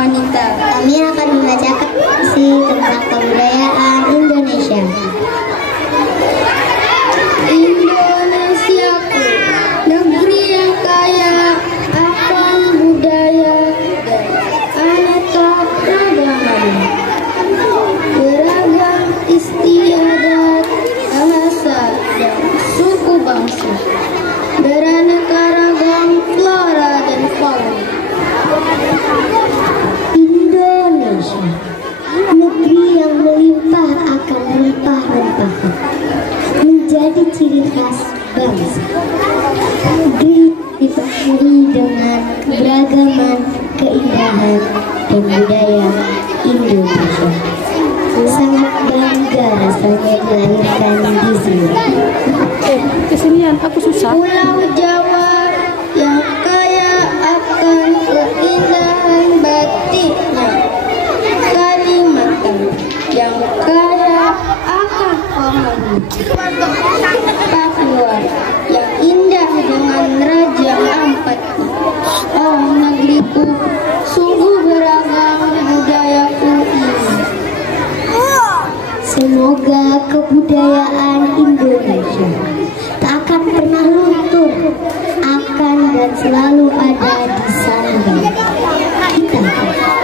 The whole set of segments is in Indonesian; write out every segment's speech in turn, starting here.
wanita. Kami akan membacakan puisi tentang kebudayaan Indonesia. Indonesiaku, negeri yang kaya akan budaya dan aneka keragaman. Beragam istiadat, bahasa, dan suku bangsa. Beraneka ragam flora dan fauna. Indonesia, negeri yang melimpah akan rempah-rempahan, menjadi ciri khas bangsa. Dipenuhi dengan keberagaman, keindahan, dan budaya Indonesia. Sangat bangga rasanya dilahirkan di sini. Kesenian aku susah. Pulau Jawa yang kaya akan keindahan batiknya. Kalimantan yang kaya akan pohonnya. Papua yang indah dengan Raja Ampatnya. Oh negeriku, sungguh beragam budayaku ini. Semoga kebudayaan Indonesia tak akan pernah luntur, akan dan selalu ada di sana. Kita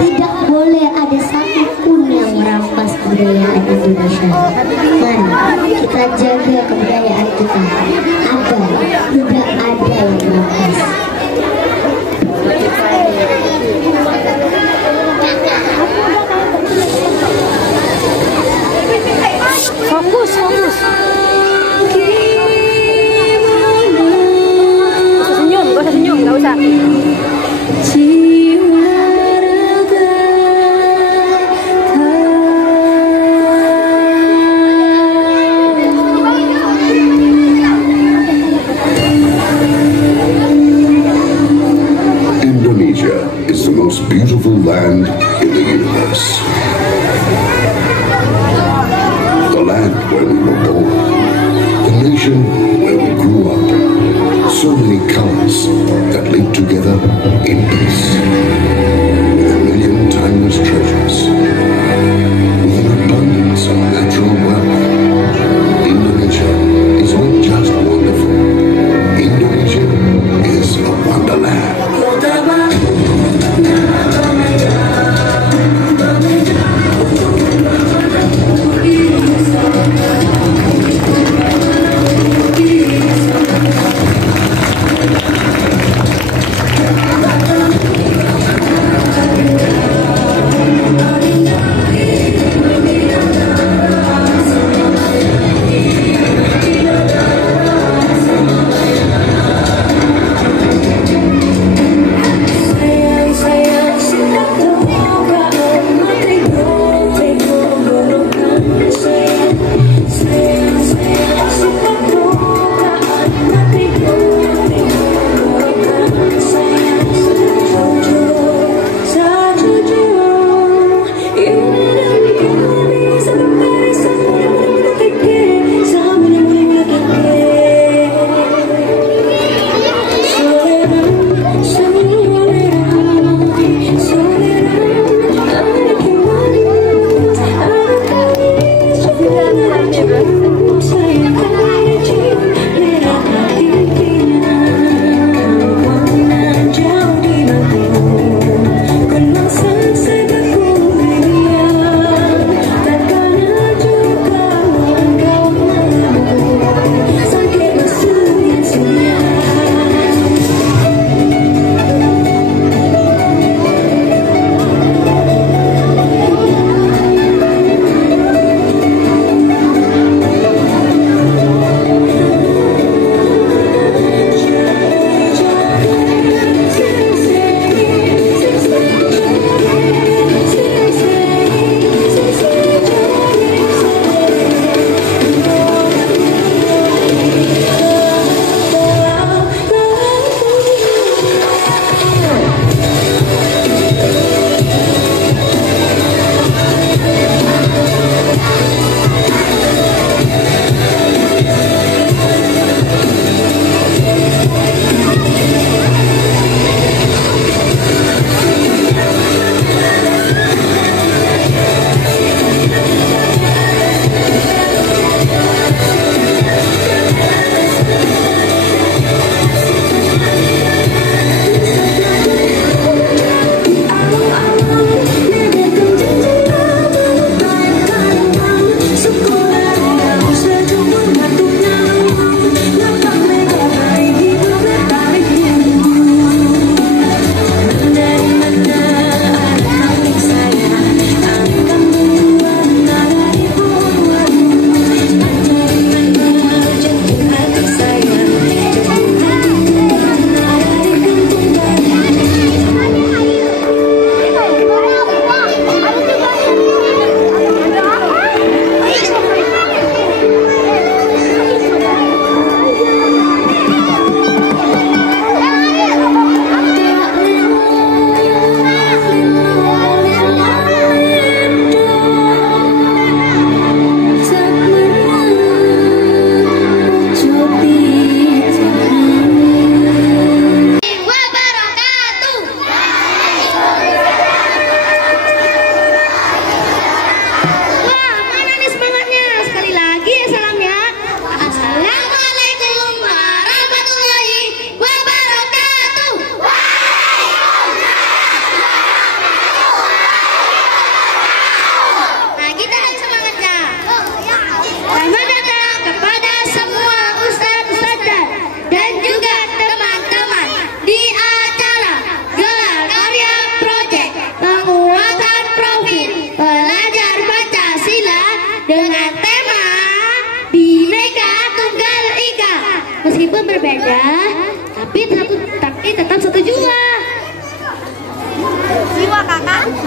tidak boleh ada satupun yang merampas kebudayaan Indonesia. Mari kita jaga kebudayaan kita agar tidak ada yang merampas. Fokus, fokus. Gak usah senyum, gak usah. Indonesia is the most beautiful land in the universe. The land where we were born, the nation where we grew up. So many colors that link together in peace. With a million timeless treasures, with an abundance of natural wealth. Indonesia is not just wonderful. Indonesia is a wonderland.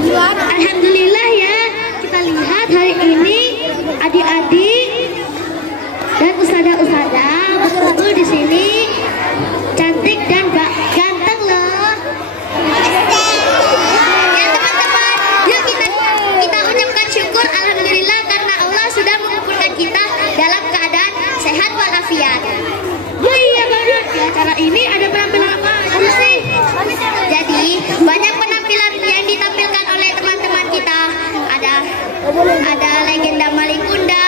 Alhamdulillah ya, kita lihat hari ini adik-adik dan ustadzah-ustadzah betul-betul di sini cantik dan ganteng loh. Ya teman-teman, yuk kita ucapkan syukur alhamdulillah karena Allah sudah mengumpulkan kita dalam keadaan sehat walafiat. Oh iya baru di acara ini ada penampilan apa sih? Jadi banyak penampilan yang ditampilkan oleh teman-teman kita. Ada legenda Malikunda,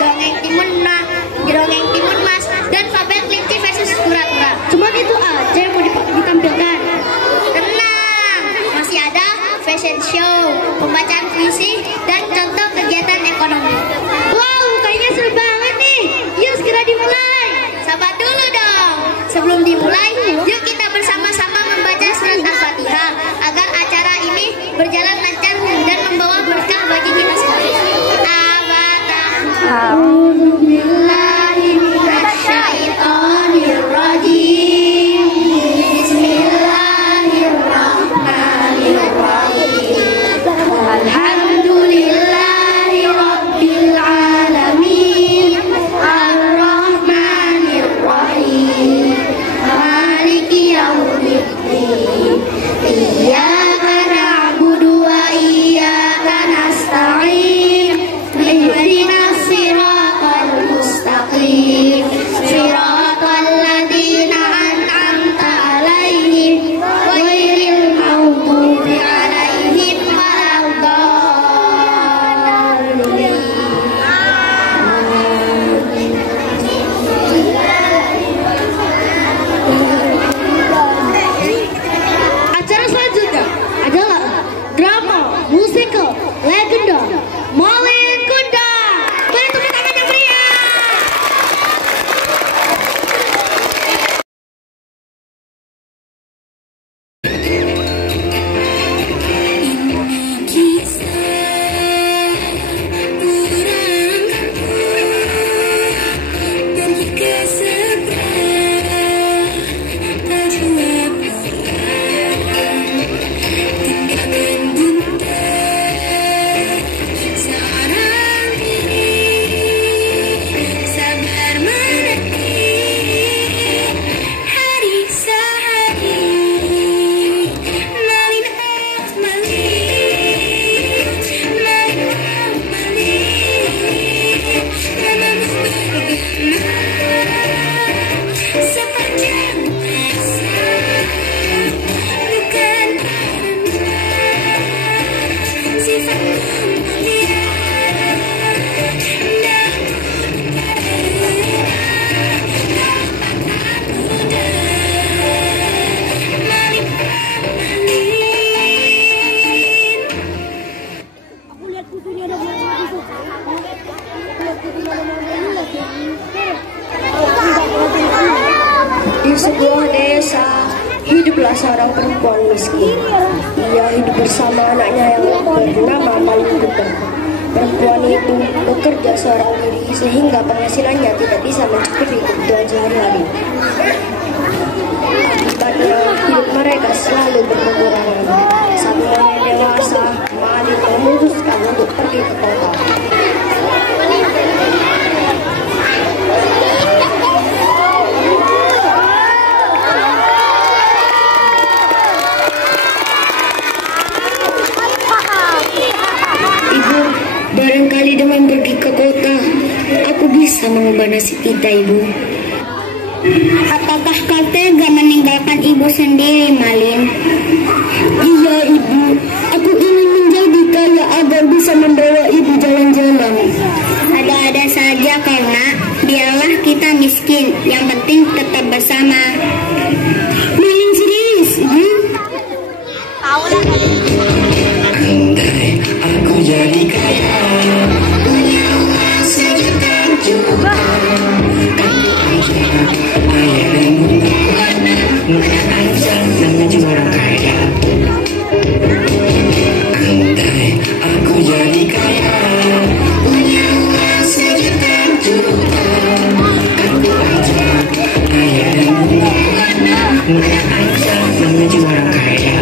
dongeng Timun Mas, dan Fabel Kelinci versus kura-kura. Cuma itu aja yang mau ditampilkan. Tenang, masih ada fashion show, pembacaan puisi, dan contoh kegiatan ekonomi. Wow, kayaknya seru banget nih. Yuk segera dimulai. Sabar dulu dong. Sebelum dimulai, yuk kita bersama-sama membaca surat Al-Fatihah agar acara ini berjalan lancar dan membawa berkah bagi kita semua. Di sebuah desa, hiduplah seorang perempuan miskin. Ia hidup bersama anaknya yang bernama Malikunda. Perempuan itu bekerja seorang diri sehingga penghasilannya tidak bisa mencukupi kebutuhan sehari-hari. Akibatnya hidup mereka selalu berkekurangan. Saat mulai dewasa, Malik memutuskan untuk pergi ke kota. Barangkali dengan pergi ke kota, aku bisa mengubah nasib kita, Ibu. Apakah kau tega meninggalkan ibu sendiri, Malin? Iya, Ibu. Aku ingin menjadi kaya agar bisa membawa ibu jalan-jalan. Ada-ada saja kau, Nak. Biarlah kita miskin, yang penting tetap bersama. Malin serius, Ibu? Andai aku jadi kaya, punya uang sejuta juta, kan aja ayah dan bunda mana aja namanya orang kaya. Andai aku jadi kaya, punya uang sejuta juta, kan aja ayah dan bunda mana aja namanya orang kaya.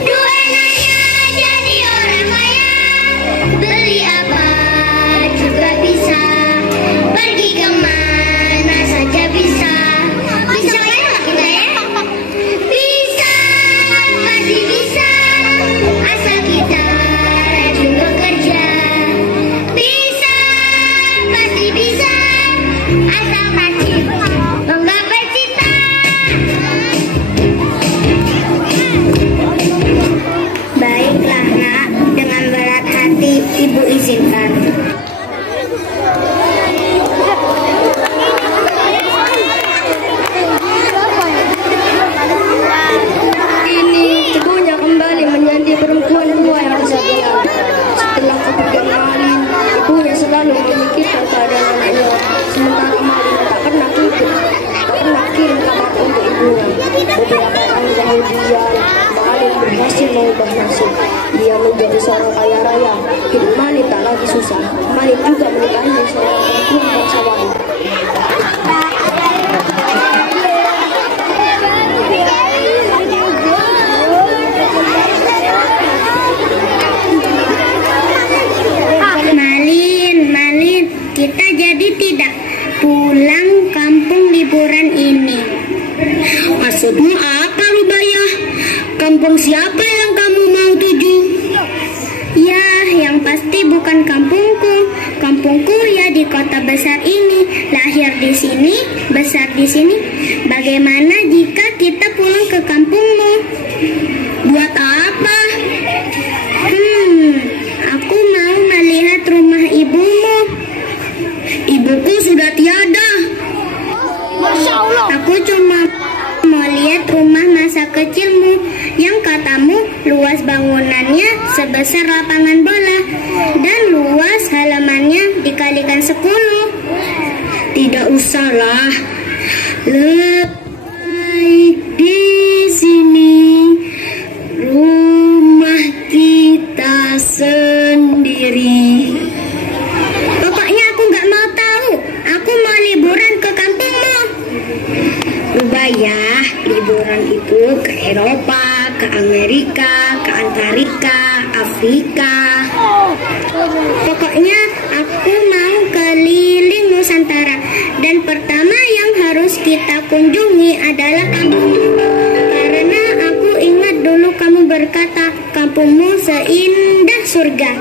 Duanya Kemudian Malin berhasil mengubah nasib. Dia menjadi seorang kaya raya. Hidup Malin tak lagi susah. Malin juga menikahi seorang perempuan bangsawan. Malin, kita jadi tidak pulang kampung liburan ini. Maksudmu apa, Rubayah? Kampung siapa yang kamu mau tuju? Ya, yang pasti bukan kampungku. Kampungku ya di kota besar ini. Lahir di sini, besar di sini. Bagaimana jika kita pulang ke kampungmu? Buat apa? Aku mau melihat rumah ibumu. Ibuku sudah tiada. Masya Allah. Aku cuma mau lihat rumah masa kecilmu yang katamu luas bangunannya sebesar lapangan bola dan luas halamannya dikalikan 10. Tidak usahlah. Lebih di sini rumah kita sendiri. Pokoknya aku nggak mau tahu. Aku mau liburan ke kampungmu. Rubayah, liburan itu ke Eropa, ke Amerika, ke Antarika, Afrika. Pokoknya aku mau keliling Nusantara. Dan pertama yang harus kita kunjungi adalah kampungmu. Karena aku ingat dulu kamu berkata kampungmu seindah surga.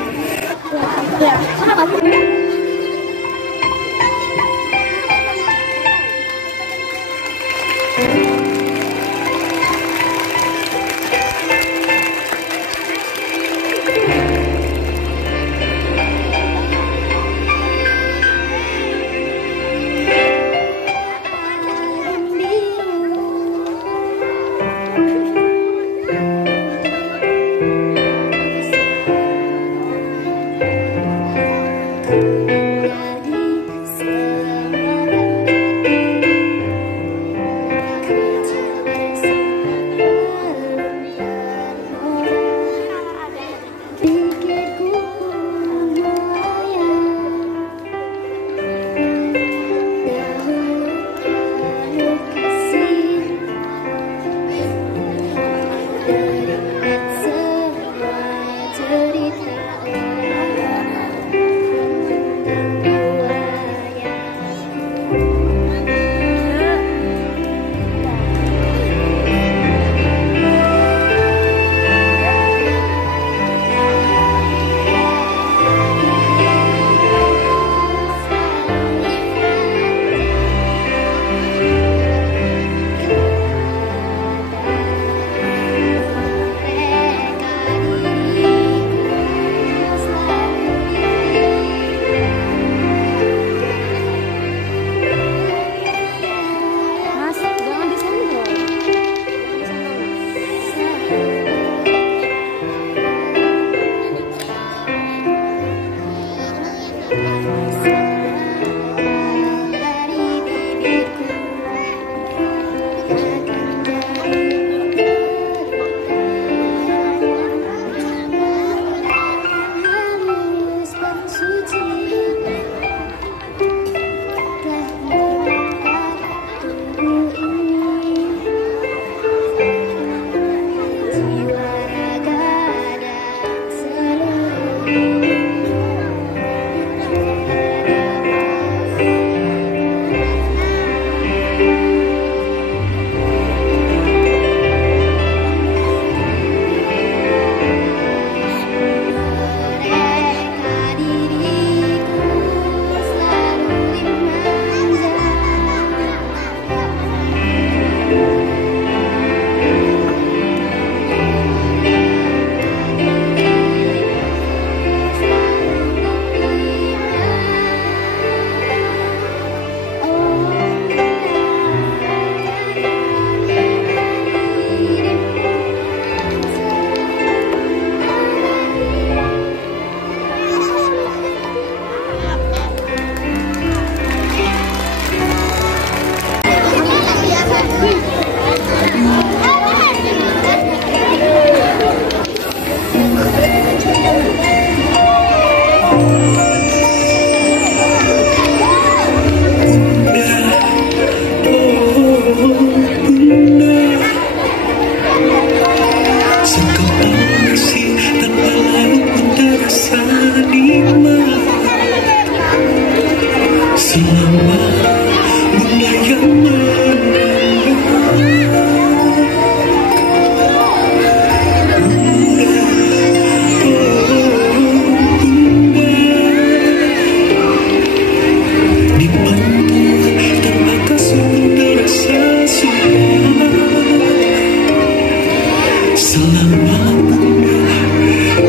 selamat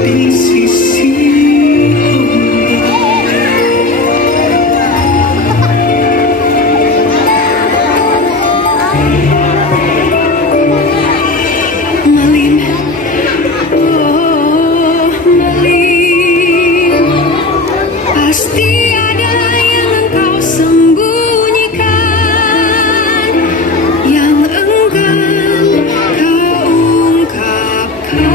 di sisi Malin, oh Malin, pasti ada yang engkau sembunyikan, yang enggan kau ungkapkan.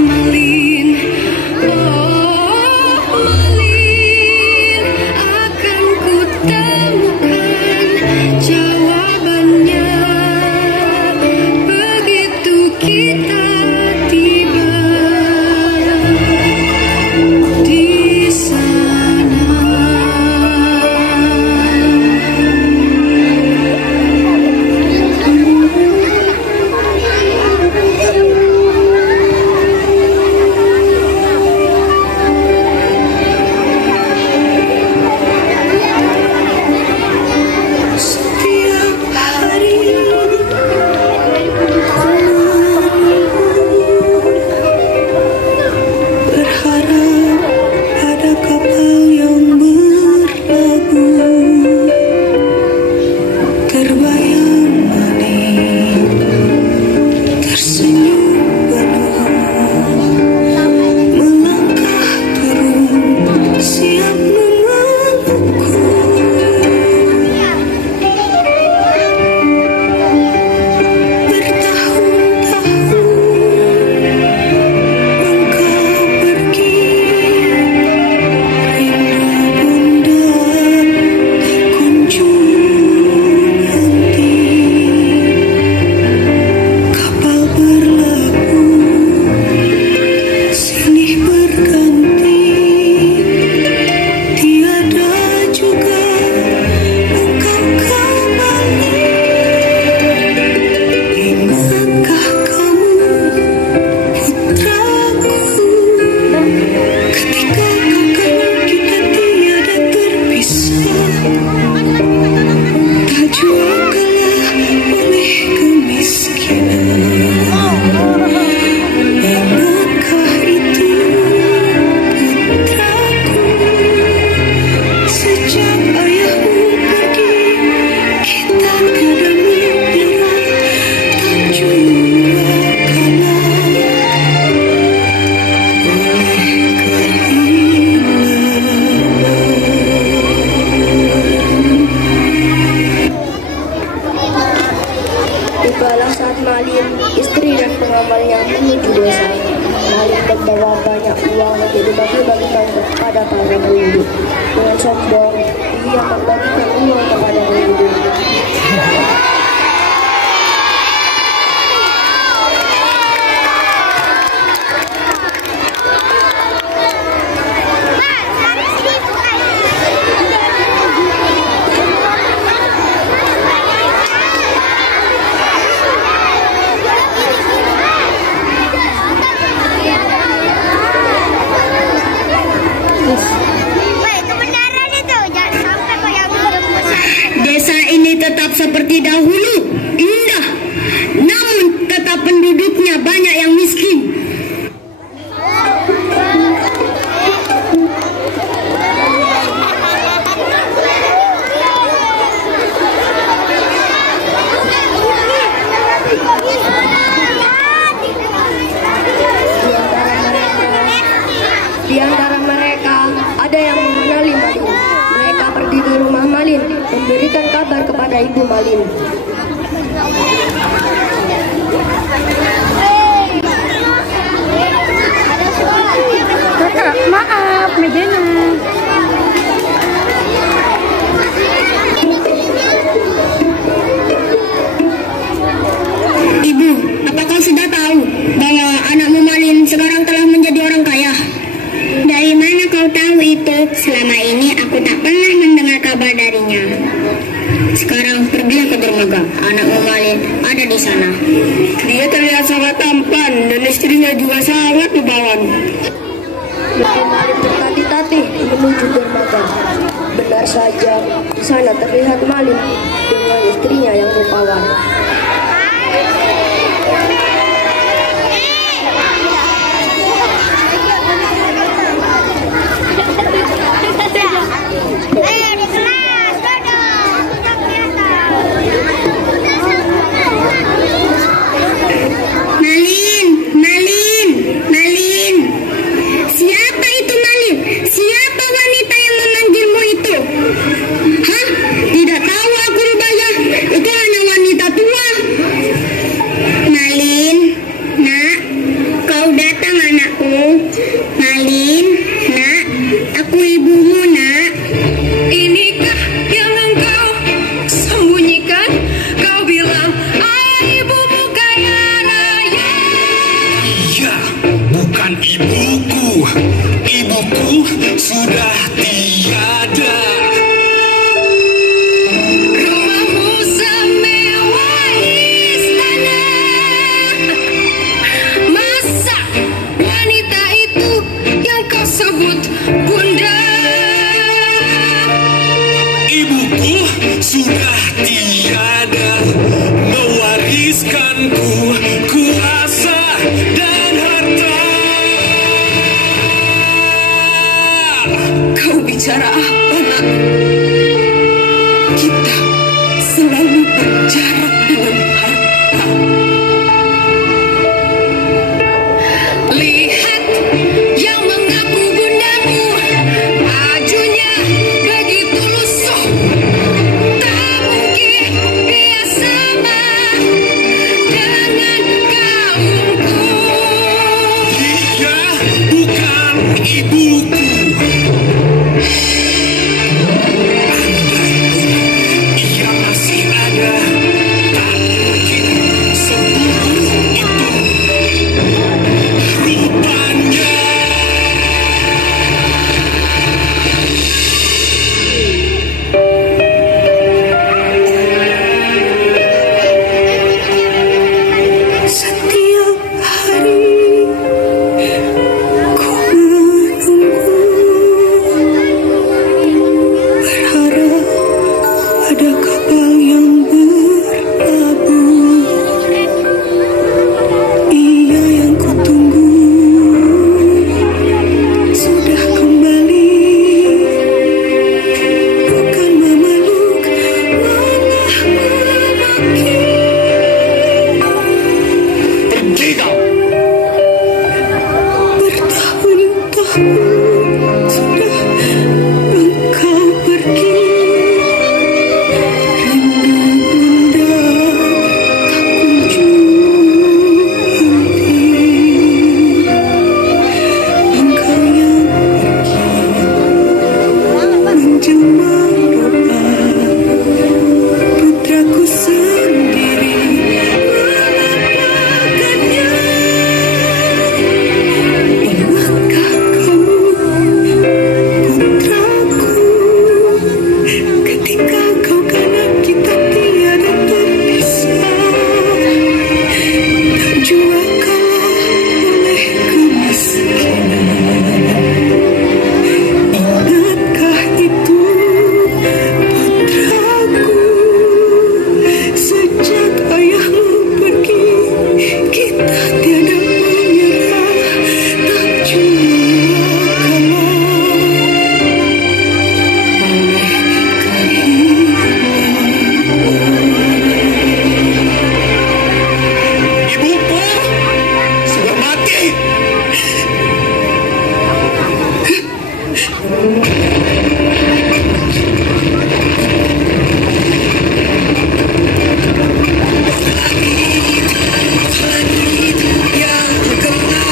Malin, oh Malin, akan ku temukan jawabannya begitu kita tiba di sana. Setiap hari berharap ada kapal yang berlabuh, terbayang Malin tersenyum penuh, melangkah turun siap memelukku. Bertahun-tahun engkau pergi, rindu bunda tak kunjung henti. Kapal berlabuh, silih berganti, tiada juga engkau kembali. Ingatkah kamu putraku, ketika kakak kita tiada terpisah, tak jua kalah oleh kemiskinan. Ingatkah itu putraku, sejak ayahmu pergi kita tiada menyerah, tak jua kalah oleh Tibalah saat Malin, istri dan pengamalnya menuju desa. Malin membawa banyak uang untuk dibagi-bagikan kepada para penduduk. Dengan sombong, ia membagikan uang kepada penduduk. Desa ini tetap seperti dahulu, indah, namun tetap penduduknya banyak yang miskin. Di antara mereka ada yang mengenali Malin. Mereka pergi ke rumah Malin, memberikan kabar kepada ibu Malin. Kakak, maaf, mejanya. Ibu, apa kau sudah tahu bahwa anakmu Malin sekarang telah menjadi orang kaya? Dari mana kau tahu itu? Selama ini aku tak pernah mendengar kabar darinya. Sekarang pergilah ke dermaga. Anakmu Malin ada di sana. Dia terlihat sangat tampan dan istrinya juga sangat rupawan. Ibu Malin bertatih-tatih menuju dermaga. Benar saja, di sana terlihat Malin dengan istrinya yang rupawan. uangku, kuasa dan harta. Kau bicara apa, nak? Kita selalu berjarak dengan harta. Lihat yang mengaku bundamu, bajunya begitu lusuh. Tak mungkin ia sama dengan kaumku. Dia bukan ibuku. Ia masih ada, tak mungkin seburuk itu rupanya. Setiap hari ku menunggu, berharap ada kapal yang berlabuh. Ia yang kutunggu sudah kembali, bukan memeluk malah memaki. Pergi kau! Bertahun-tahun sudah engkau pergi. Rindu bunda tak kunjung henti. Engkau yang pergi menjelma doa putraku sendiri melakukannya. Ingatkah kamu, putraku, ketika kau kanak kita tiada terpisah, tak jua kalah oleh kemiskinan. Ingatkah itu, putraku, sejak ayahmu pergi, kita tiada menyerah, tak jua kalah oleh kehilangan. Ibuku sudah mati. Yang gelap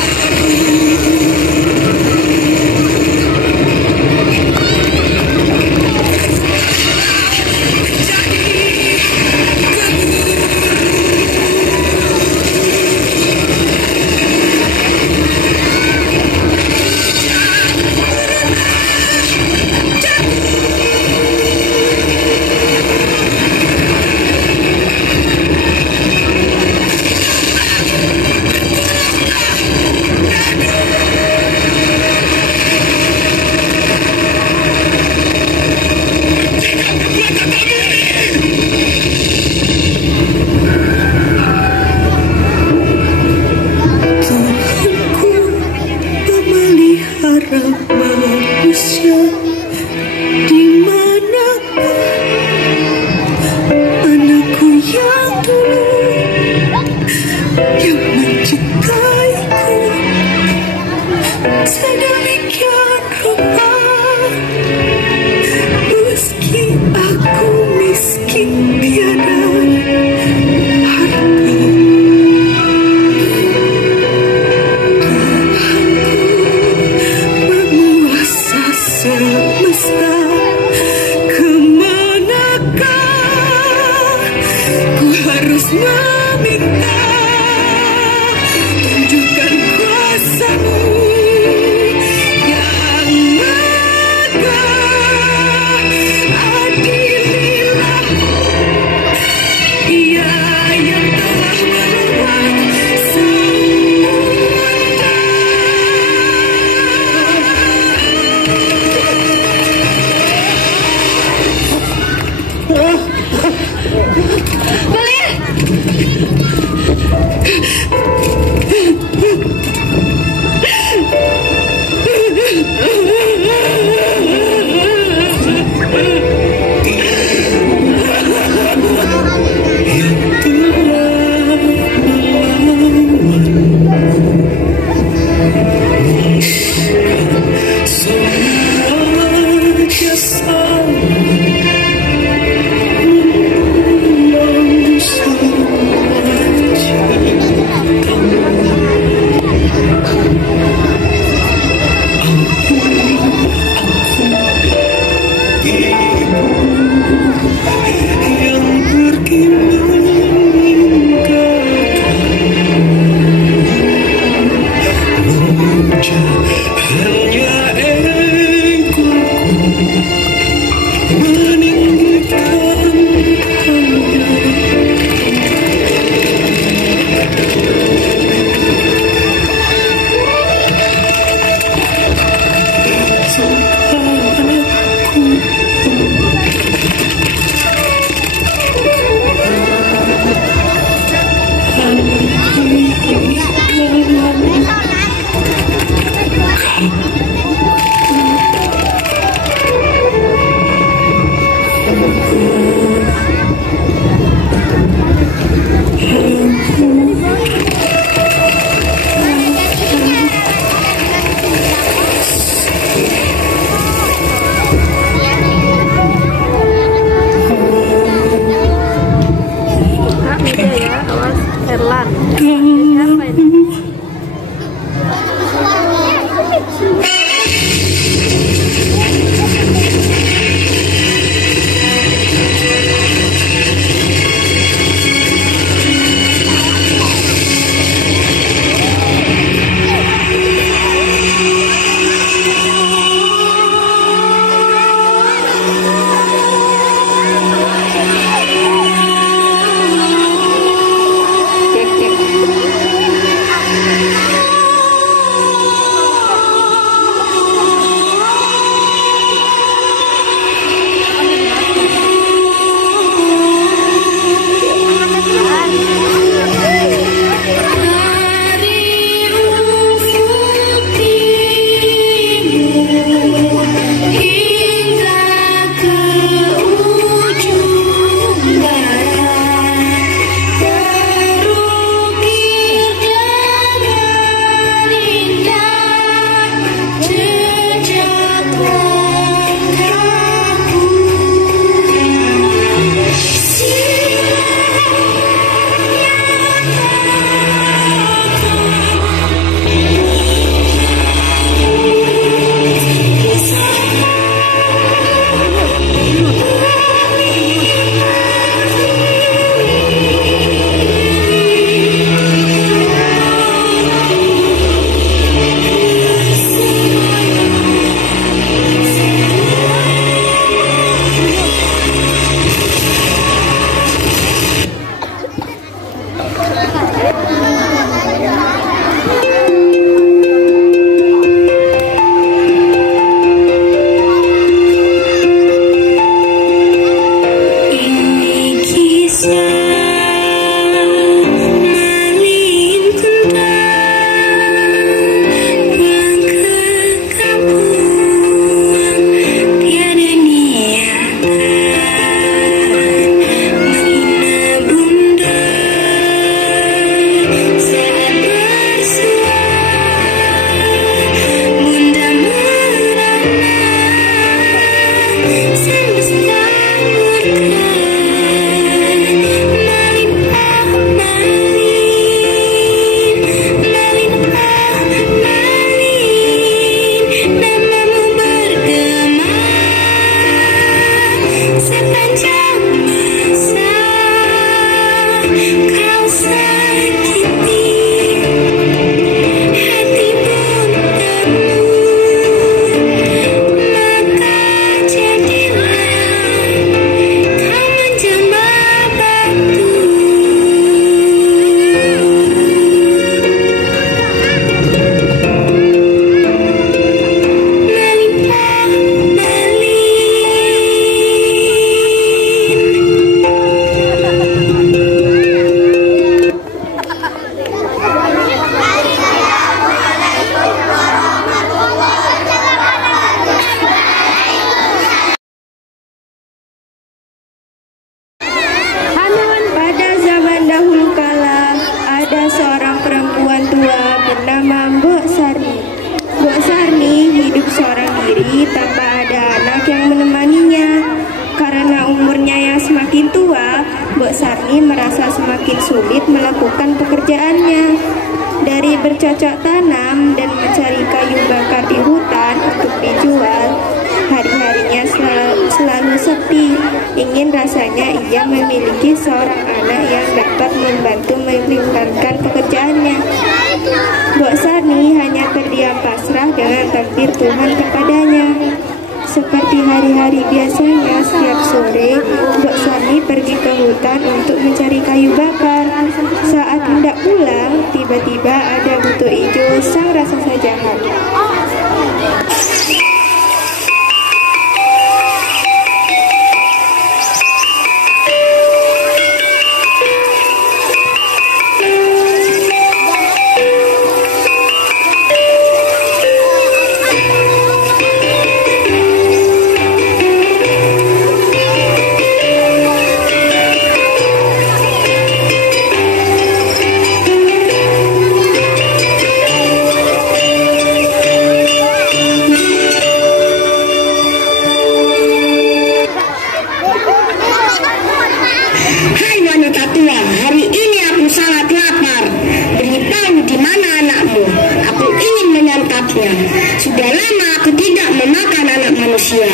Tuhanku memelihara manusia, di manakah anakku yang dulu yang mencintaiku sedemikian rupa. Meski aku miskin tiada harta, menguasa semesta, kemanakah ku harus meminta? Tunjukkan kuasa-Mu yang megah, adililah Ia yang telah membuat samudra. Boleh? Mbok Sarni merasa semakin sulit melakukan pekerjaannya. Dari bercocok tanam dan mencari kayu bakar di hutan untuk dijual, hari-harinya selalu sepi. Ingin rasanya ia memiliki seorang anak yang dapat membantu meringankan pekerjaannya. Mbok Sarni hanya terdiam pasrah dengan takdir Tuhan kepadanya. Seperti hari-hari biasanya, setiap sore Mbok Sarni pergi ke hutan untuk mencari kayu bakar. Saat hendak pulang, tiba-tiba ada buto ijo sang raksasa jahat. manusia.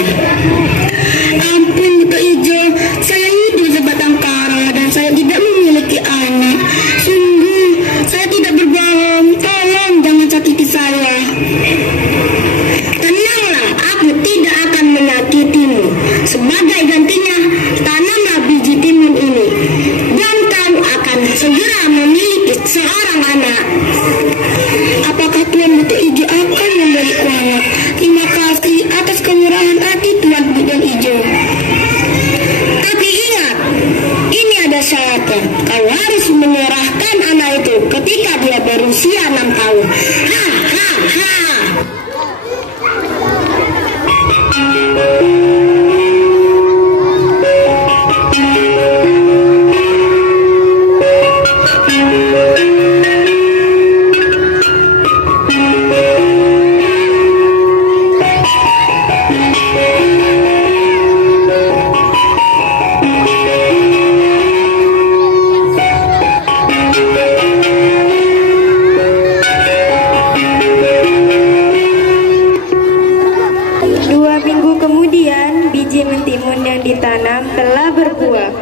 Ampun Buto Ijo, saya hidup sebatang kara dan saya tidak memiliki anak. Sungguh, saya tidak berbohong. Tolong jangan sakiti saya. Tenanglah, aku tidak akan menyakitimu. Sebagai gantinya, tanamlah biji timun ini, dan kau akan segera memiliki seorang anak. Apakah Tuan Buto Ijo akan memberiku anak? Terima kasih atas kemurahan hati Tuan Buto Ijo. Tapi ingat, ini ada syaratnya. Kau harus menyerahkan anak itu ketika dia berusia 6 tahun. Ha ha ha. ditanam telah berbuah.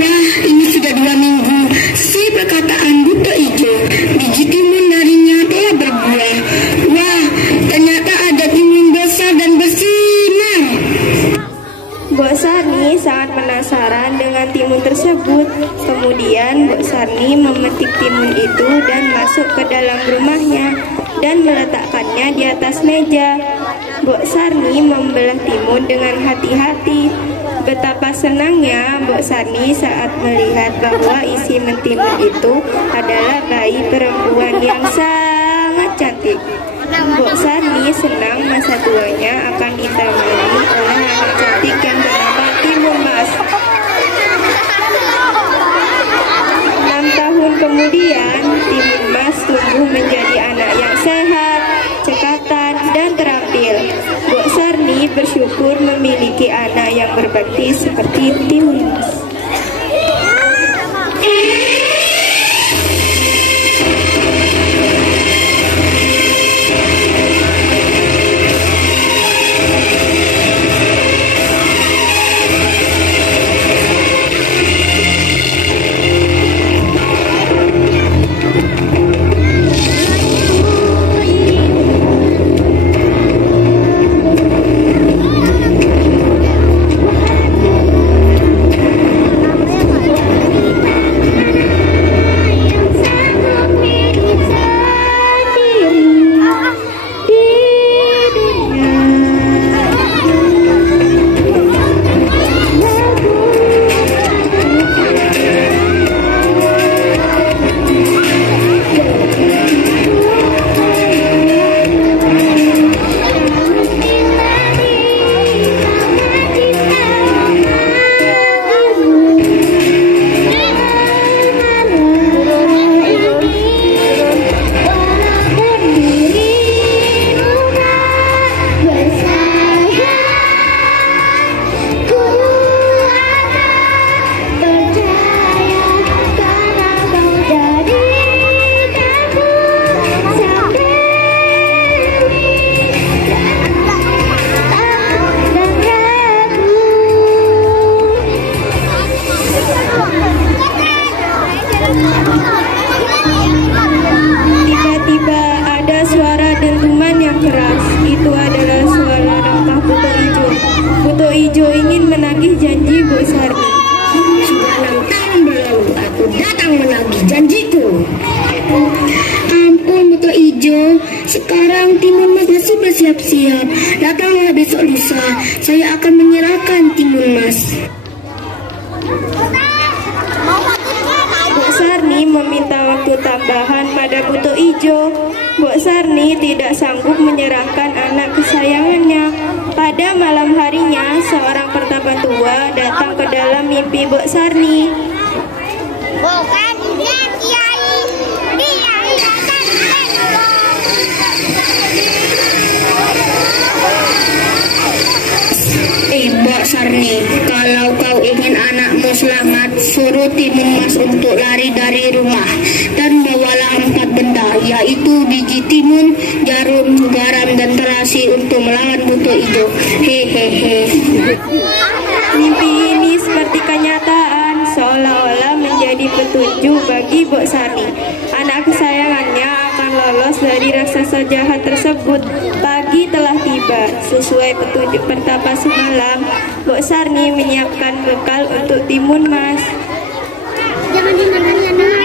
Nah, ini sudah 2 minggu. Sesuai perkataan Buto Ijo, biji timun darinya telah berbuah. Wah, ternyata ada timun besar dan bersinar. Mbok Sarni sangat penasaran dengan timun tersebut. Kemudian Mbok Sarni memetik timun itu dan masuk ke dalam rumahnya dan meletakkannya di atas meja. Mbok Sarni membelah timun dengan hati-hati. Betapa senangnya Mbok Sarni saat melihat bahwa isi mentimun itu adalah bayi perempuan yang sangat cantik. Mbok Sarni senang masa tuanya akan ditemani oleh anak cantik yang bernama Timun Mas. 6 tahun kemudian, Timun Mas tumbuh menjadi anak yang sehat, cekatan, dan terampil. Mbok Sarni bersyukur memiliki anak yang berbakti seperti Timun Mas. Tiba-tiba ada suara dentuman yang keras. Itu adalah suara langkah Buto Ijo. Buto Ijo ingin menagih janji Mbok Sarni. Sudah 6 tahun berlalu, aku datang menagih janjiku. Ampun Buto Ijo, sekarang Timun Mas masih bersiap-siap. Datanglah besok lusa, saya akan menyerahkan Timun Mas. Mbok Sarni meminta waktu tambahan pada Buto Ijo. Mbok Sarni tidak sanggup menyerahkan anak kesayangannya. Pada malam harinya, seorang pertapa tua datang ke dalam mimpi Mbok Sarni. Bukan dia Kiai, dia datang Mbok Sarni, kalau kau ingin anakmu selamat, suruh Timun Mas untuk lari dari biji timun, jarum, garam, dan terasi untuk melawan buto hijau. Hehehe. Mimpi ini seperti kenyataan, seolah-olah menjadi petunjuk bagi Mbok Sarni. Anak kesayangannya akan lolos dari raksasa jahat tersebut. Pagi telah tiba. Sesuai petunjuk pertapa semalam, Mbok Sarni menyiapkan bekal untuk Timun Mas. Jangan dimakan ya nak.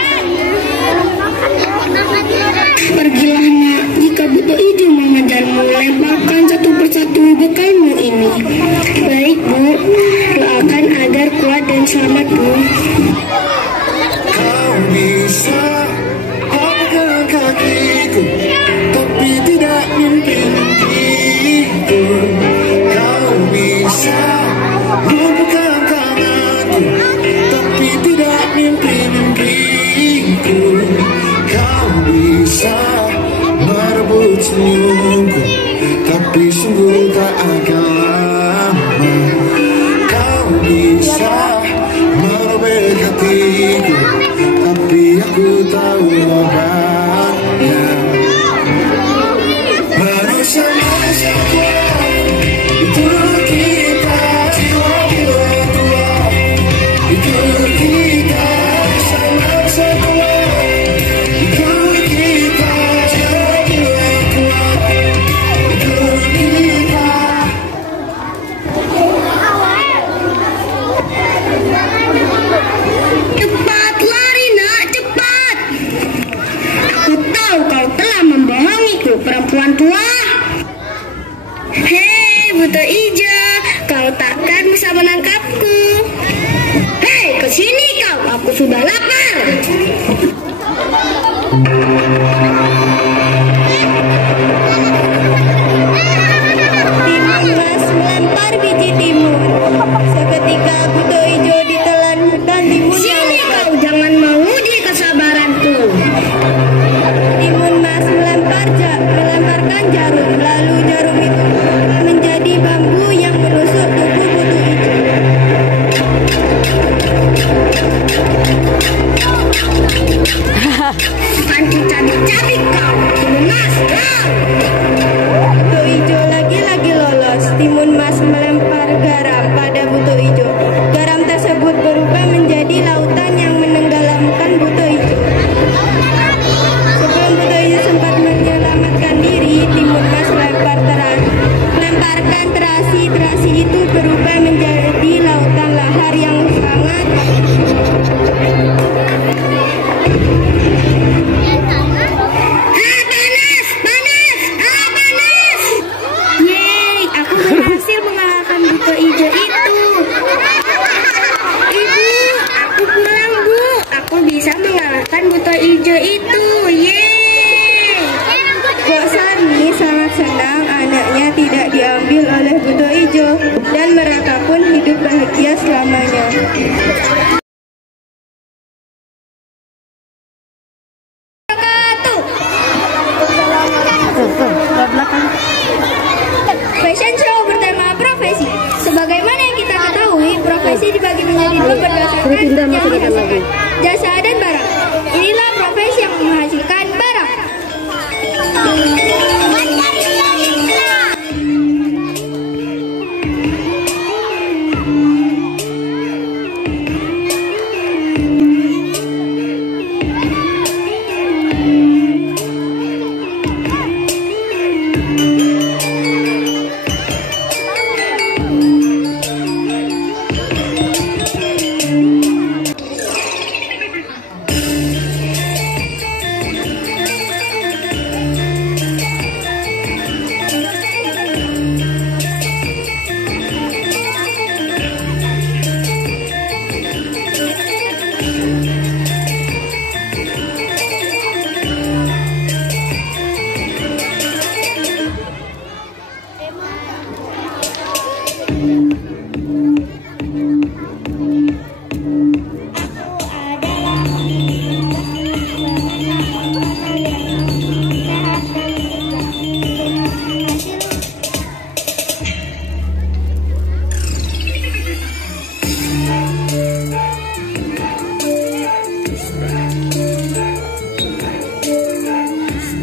Pergilah nak, jika buto hijau mengejarmu, lemparkan satu persatu bekalmu ini. Baik Bu, doakan agar kuat dan selamat Bu. Kau bisa pegang kakiku, tapi tidak mimpi-mimpiku. Kau bisa pegang tanganku, tapi tidak mimpi-mimpiku. Kau bisa merebut senyumku, tapi sungguh tak akan lama. Kau bisa merobek hatiku, tapi aku tahu obatnya. Manusia-manusia kuat, itu kita, jiwa-jiwa kuat, itu kita, manusia-manusia kuat, itu kita, jiwa-jiwa kuat, itu kita. Cepat lari nak, cepat. Aku tahu kau telah membohongiku, perempuan tua. Hei buto hijau, kau takkan bisa menangkapku. Hei kesini kau, aku sudah lapar. Timun Mas melempar biji timun. Seketika buto hijau ditelan hutan timun. Sini kau, jangan menguji kesabaranku. Timun Mas melemparkan jarum, lalu jarum itu menjadi bambu yang menusuk tubuh buto hijau. Akan kucabik-cabik kau, Timun Mas. Buto hijau lagi-lagi lolos. Timun Mas melempar garam pada buto hijau. Garam tersebut berubah menjadi lautan yang menenggelamkan buto hijau. Sebelum buto hijau sempat menyelamatkan diri, Timun Mas lemparkan terasi. Terasi itu berubah menjadi lautan lahar yang sangat Panas! Yeay, aku berhasil mengalahkan buto hijau itu. Ibu, aku pulang Bu. Aku bisa mengalahkan buto hijau itu. Yeay. Mbok Sarni sangat senang anaknya tidak diambil oleh buto hijau dan mereka pun hidup bahagia selamanya. Fashion show bertema profesi. Sebagaimana yang kita ketahui, profesi dibagi menjadi dua berdasarkan yang dihasilkan, jasa dan barang. Inilah profesi yang menghasilkan barang.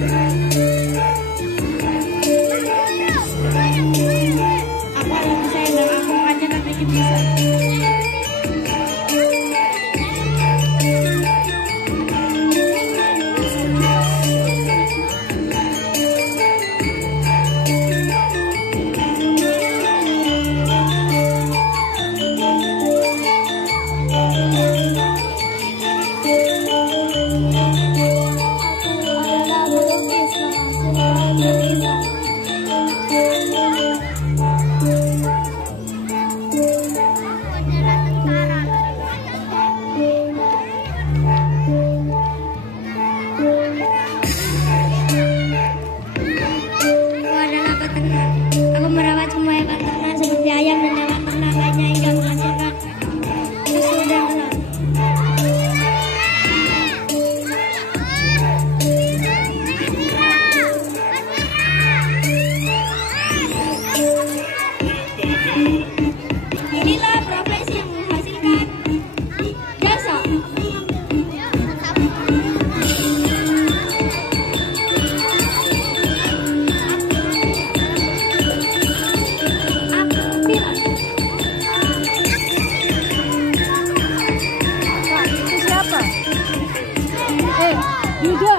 Bye. Inilah profesi yang menghasilkan jasa. Itu siapa? Yuda.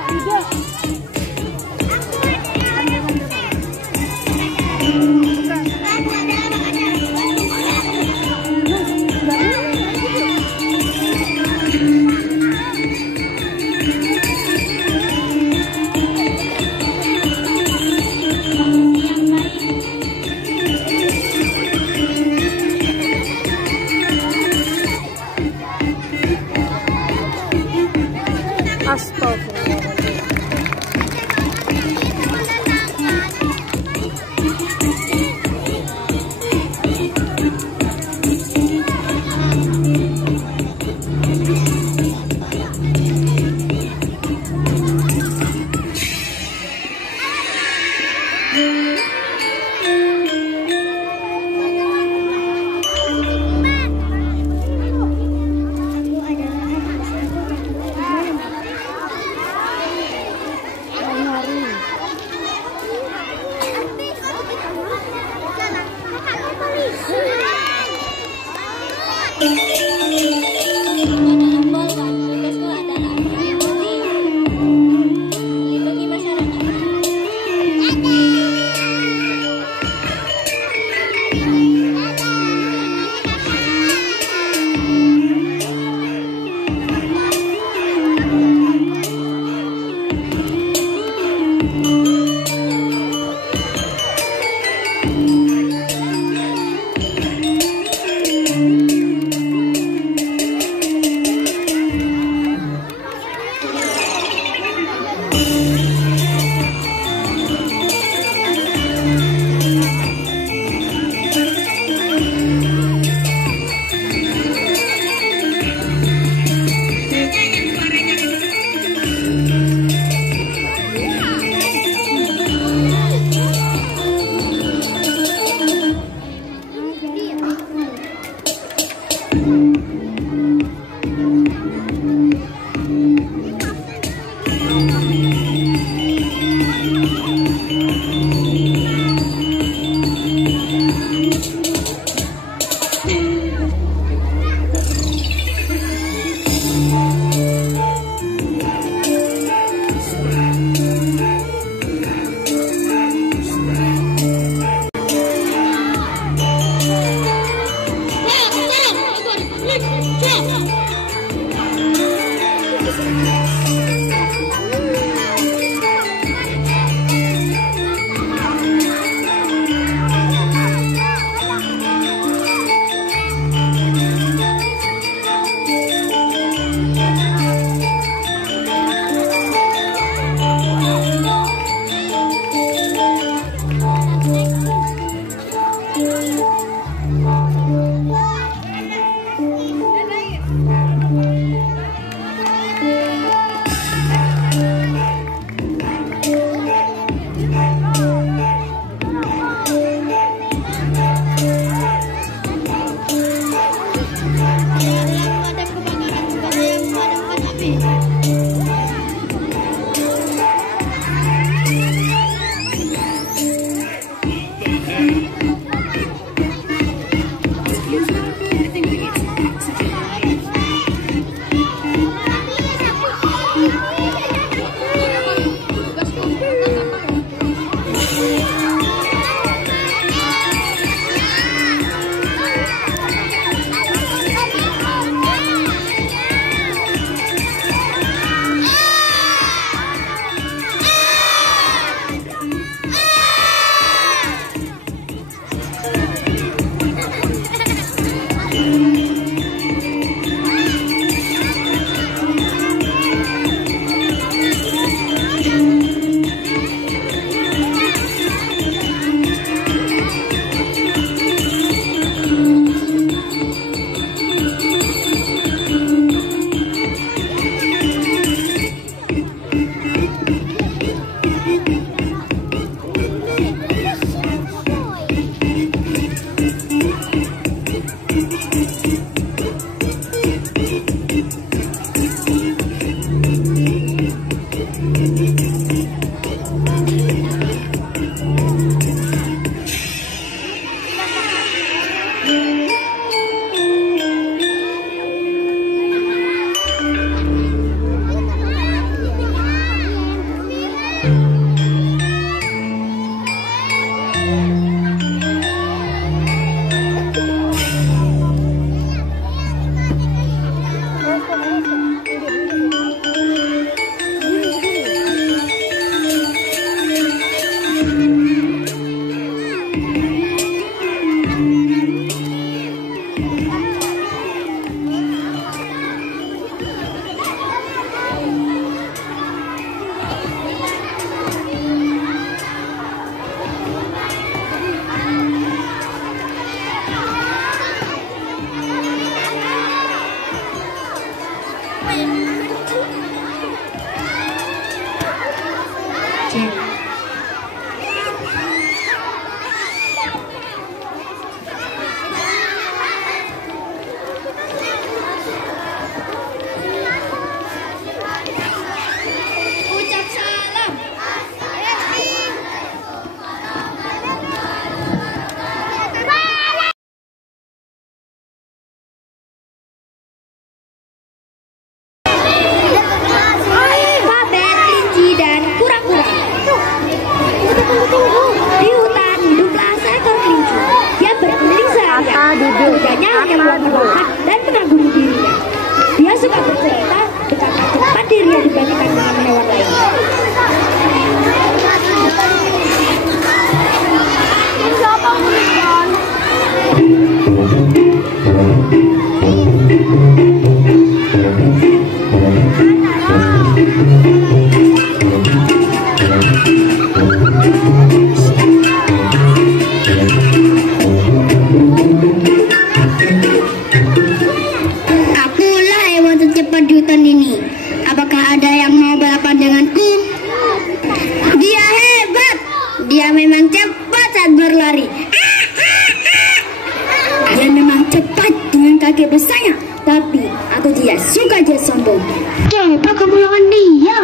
sombong. Coba kamu lawan dia.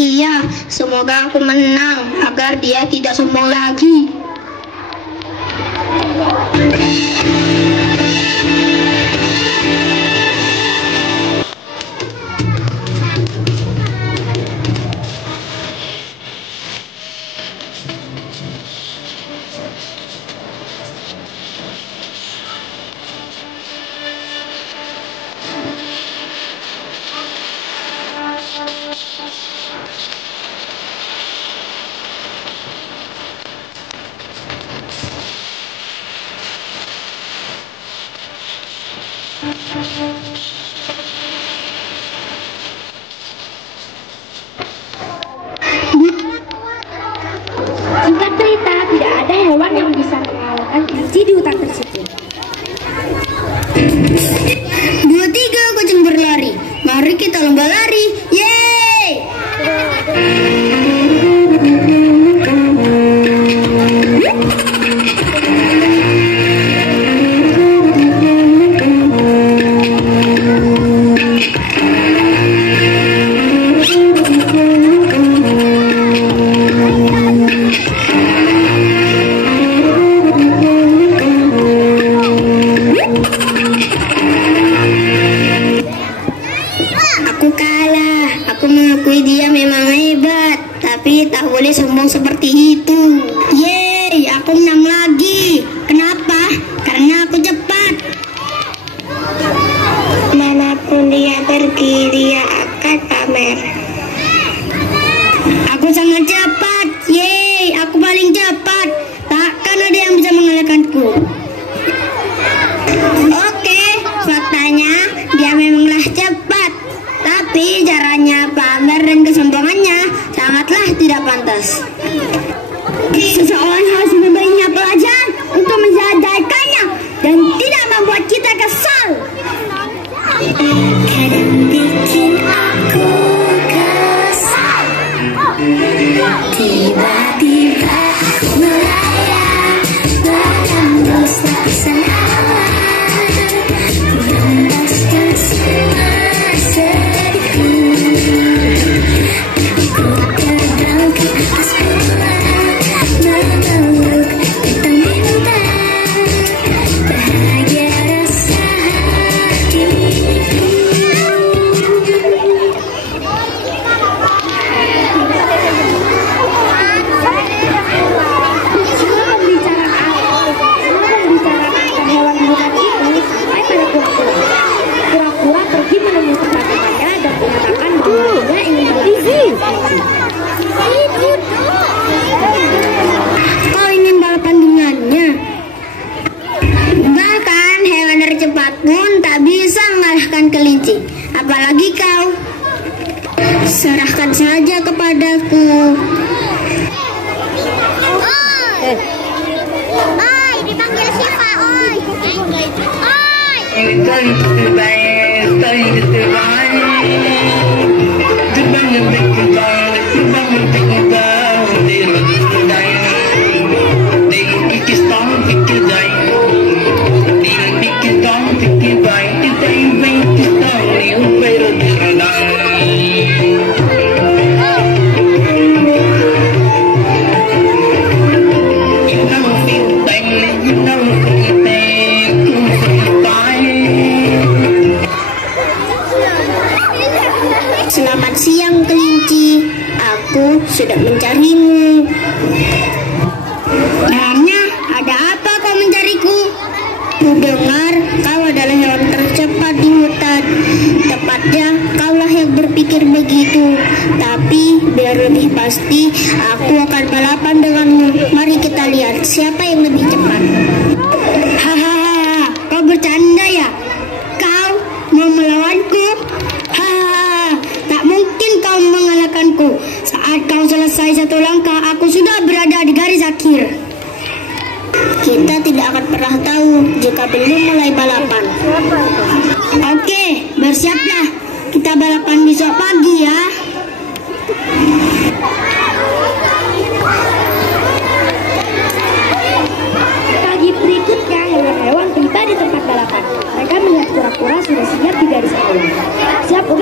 Iya, semoga aku menang agar dia tidak sombong lagi. Singkat cerita, tidak ada hewan yang bisa mengalahkan kelinci di hutan tersebut. 2-3 kucing berlari. Mari kita lomba lari. Yeay! Aku kalah. Aku mengakui dia memang hebat, tapi tak boleh sombong seperti itu. Yeay, aku menang lagi. Kenapa? Karena aku cepat. Manapun dia pergi, dia akan pamer. Aku sangat cepat. Yeay, aku paling cepat. Takkan ada yang bisa mengalahkanku. Oke, faktanya dia memanglah cepat. Tapi caranya pamer dan kesombongannya sangatlah tidak pantas. Seseorang harus memberinya pelajaran untuk mensadarkannya dan tidak membuat kita kesal. Kadang bikin aku kesal. Tiba-tiba melayang menembus lapisan awan. Ku hembaskan semua sedihku. Aku terbang ke atas bulan, memeluk bintang-bintang. Bahagia rasa hatiku. Membicarakan hewan di hutan itu sampai pada kura-kura. Kura-kura pergi menemui teman-temannya dan menyatakan bahwa dia ingin balapan. Kau ingin balapan dengannya? Bahkan hewan tercepat pun tak bisa mengalahkan kelinci. Apalagi kau. Serahkan saja kepadaku. Oi, dipanggil Siva, oi. Oi. Selamat siang kelinci, aku sudah mencarimu. Nanya, ada apa kau mencariku? Kudengar kau adalah hewan tercepat di hutan. Tepatnya kaulah yang berpikir begitu. Tapi biar lebih pasti, aku akan balapan denganmu. Mari kita lihat siapa yang lebih cepat. Hahaha, kau bercanda ya? Kau mau melawanku? Hahaha, tak mungkin kau mengalahkanku. Saat kau selesai satu langkah, aku sudah berada di garis akhir. Kita tidak akan pernah tahu jika belum mulai balapan. Oke, bersiaplah. Kita balapan besok pagi ya. Pagi berikutnya, hewan-hewan tiba di tempat balapan. Mereka melihat kura-kura sudah siap di garis awal, siap untuk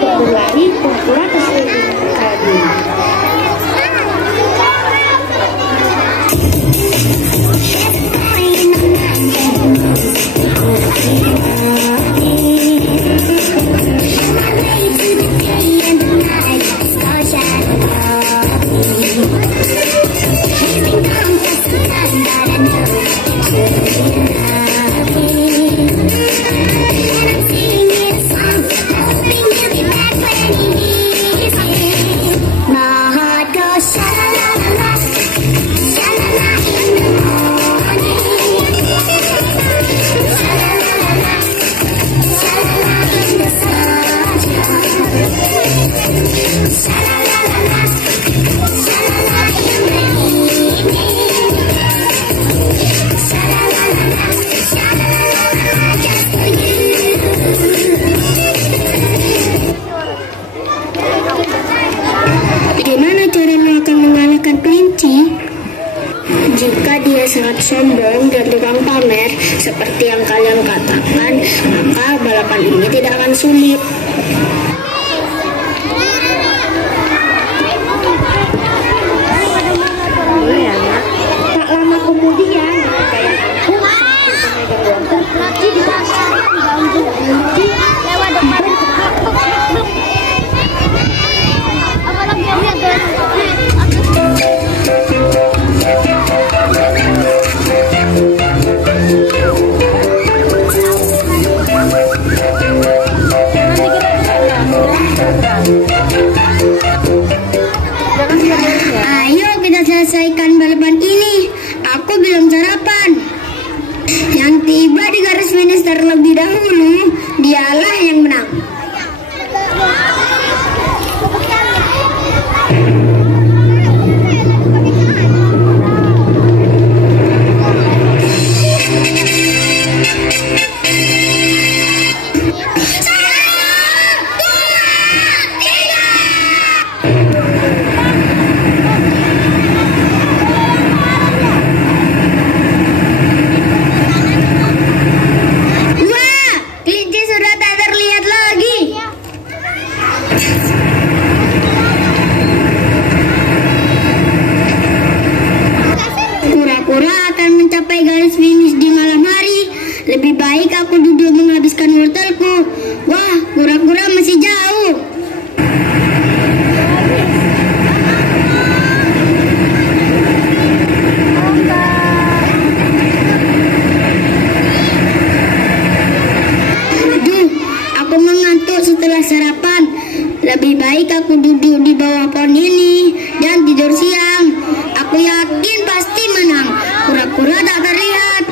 dan tukang pamer seperti yang kalian katakan, maka balapan ini tidak akan sulit. Tak lama kemudian, kayak aku pemegang motor lagi di pasar lewat depan. Ayo kita selesaikan balapan ini. Aku belum sarapan. Yang tiba di garis finish terlebih dahulu, dialah yang menang. Kura-kura akan mencapai garis finish di malam hari. Lebih baik aku duduk menghabiskan wortelku. Wah, kura-kura masih jauh. Aduh, aku mengantuk setelah sarapan. Lebih baik aku duduk di bawah pohon ini dan tidur siang. Aku yakin pasti menang. Kura-kura tak terlihat.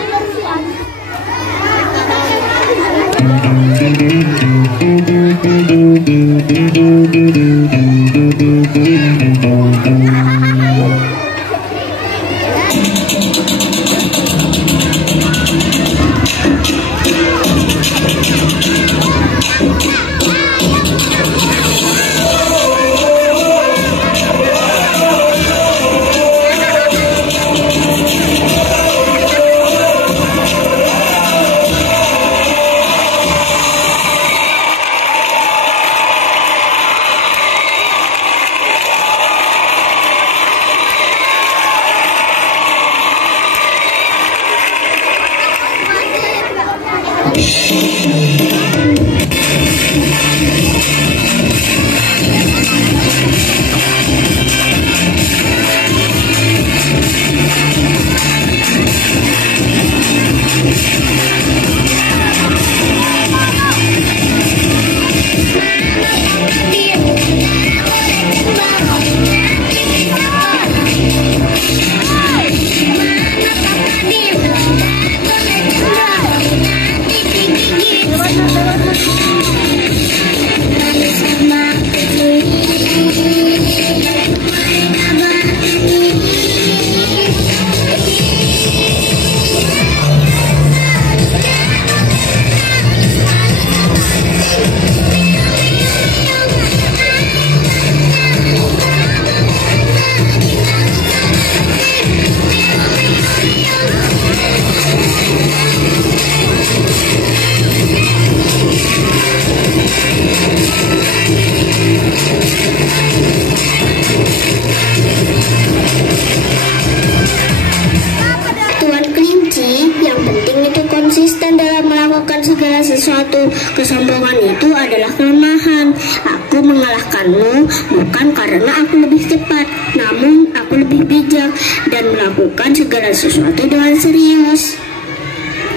segala sesuatu. Kesombongan itu adalah kelemahan. Aku mengalahkanmu bukan karena aku lebih cepat, namun aku lebih bijak dan melakukan segala sesuatu dengan serius.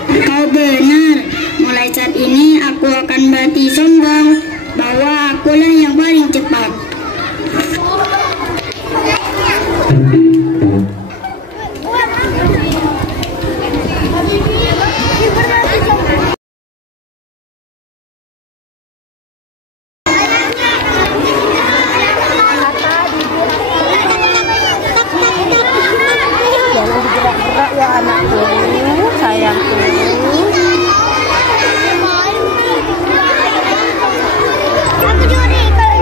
Kau benar. Mulai saat ini aku akan berhenti sombong bahwa akulah yang paling cepat. Jangan gerak-gerak ya anakku, sayangku. Aku curi, kalau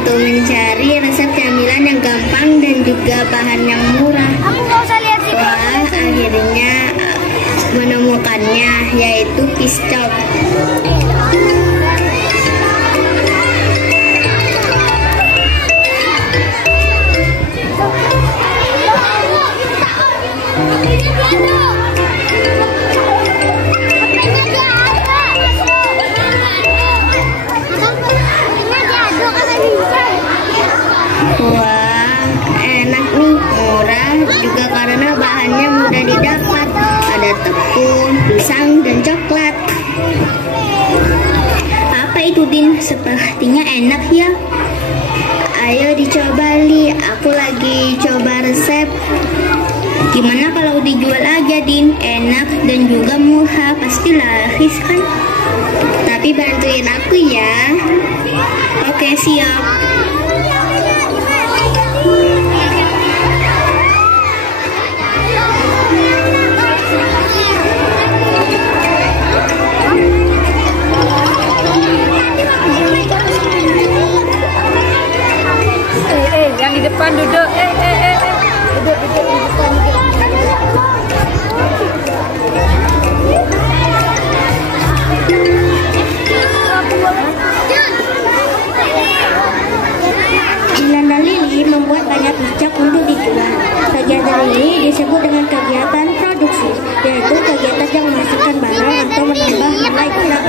membantu mencari resep camilan yang gampang dan juga bahan yang murah. Wah, akhirnya menemukannya, yaitu piscok. Wah, enak nih, murah juga karena bahannya mudah didapat. Ada tepung, pisang, dan coklat. Apa itu, Din? Sepertinya enak ya. Ayo dicoba, Li. Aku lagi coba resep. Gimana kalau dijual aja, Din? Enak dan juga murah, pasti laris kan? Tapi bantuin aku ya. Oke, siap. Yang di depan duduk. Duduk di depan. Nanda Lili membuat banyak piscok untuk dijual. Kegiatan ini disebut dengan kegiatan produksi, yaitu kegiatan yang menghasilkan barang atau menambah nilai jual.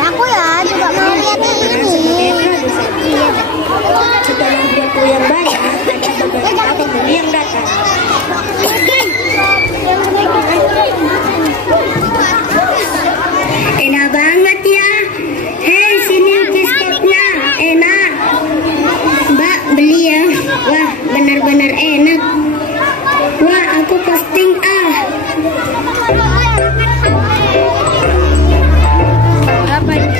Aku ya juga mau lihat ini. Setelah buku yang banyak, ada beberapa pembeli yang datang. Enak banget ya. Hei, sini piscoknya. Enak. Mbak, beli ya. Wah, benar-benar enak. Wah, aku posting ah. Apa ini?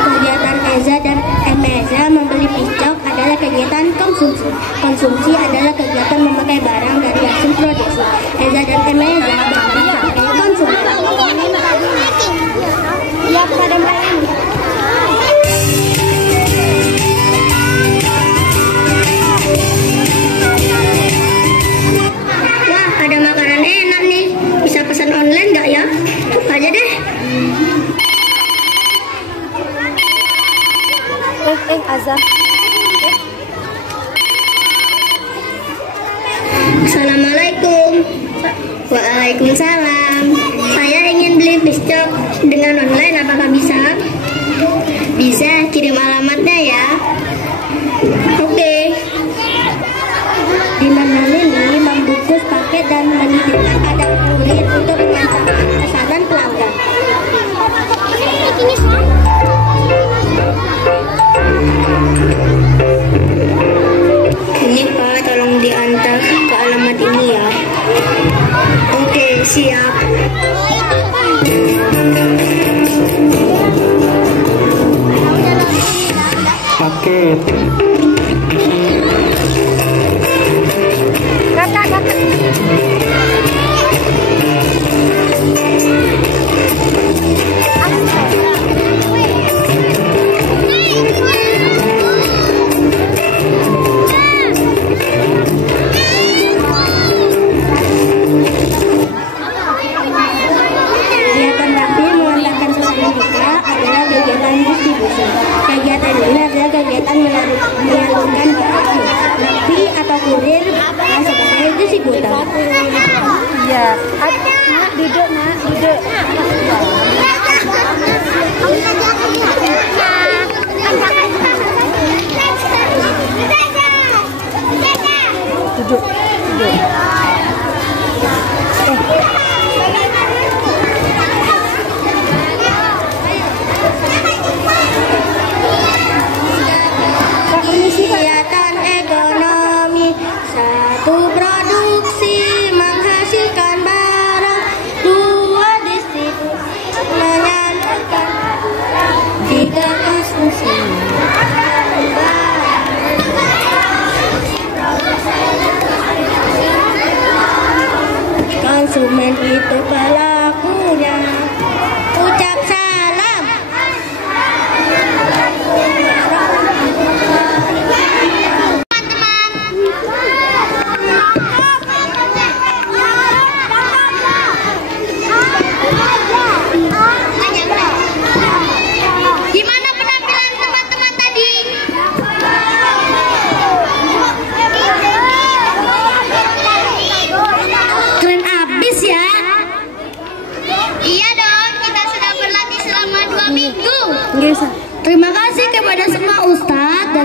Kegiatan Eza dan Emeza membeli piscok adalah kegiatan konsumsi. Konsumsi adalah kegiatan memakai barang dari hasil produksi. Eza dan Emeza membeli konsumsi. Ya, pada main. Wah, ada makanan enak nih. Bisa pesan online nggak ya? Aja deh. Azam. Assalamualaikum. Waalaikumsalam. Saya ingin beli piscok dengan online, apakah bisa? Bisa, kirim alamatnya ya. Oke. Di mana Lili membungkus paket dan menitipkan ada kurir untuk mengantar pesanan pelanggan. Ini Pak, tolong diantar ke alamat ini ya. Oke, siap. Paket. Kakak. Kegiatan rapi mengantarkan pesanan juga adalah kegiatan distribusi. Kegiatan ini adalah kegiatan menyalurkan barang. Rapi atau kurir sebagai distributor. Iya. Nak, duduk, Nak. Duduk. Duduk. Kegiatan ekonomi, satu produksi menghasilkan barang, dua distribusi menyalurkan, tiga konsumsi.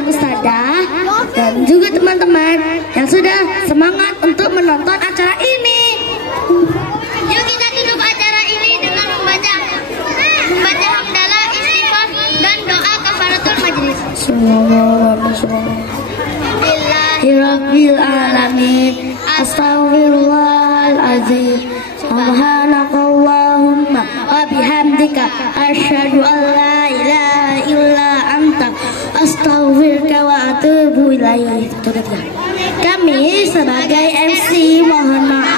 Ustazah dan juga teman-teman yang sudah semangat untuk menonton acara ini. Yuk kita tutup acara ini dengan membaca hamdalah, istighfar, dan doa kafaratul majlis. Rabbil alamin, astaghfirullahaladzim, subhanakallahumma wa bihamdika, asyhadu an la ilaha illa anta, astaghfiruka wa atubu ilaik. Kami sebagai MC mohon maaf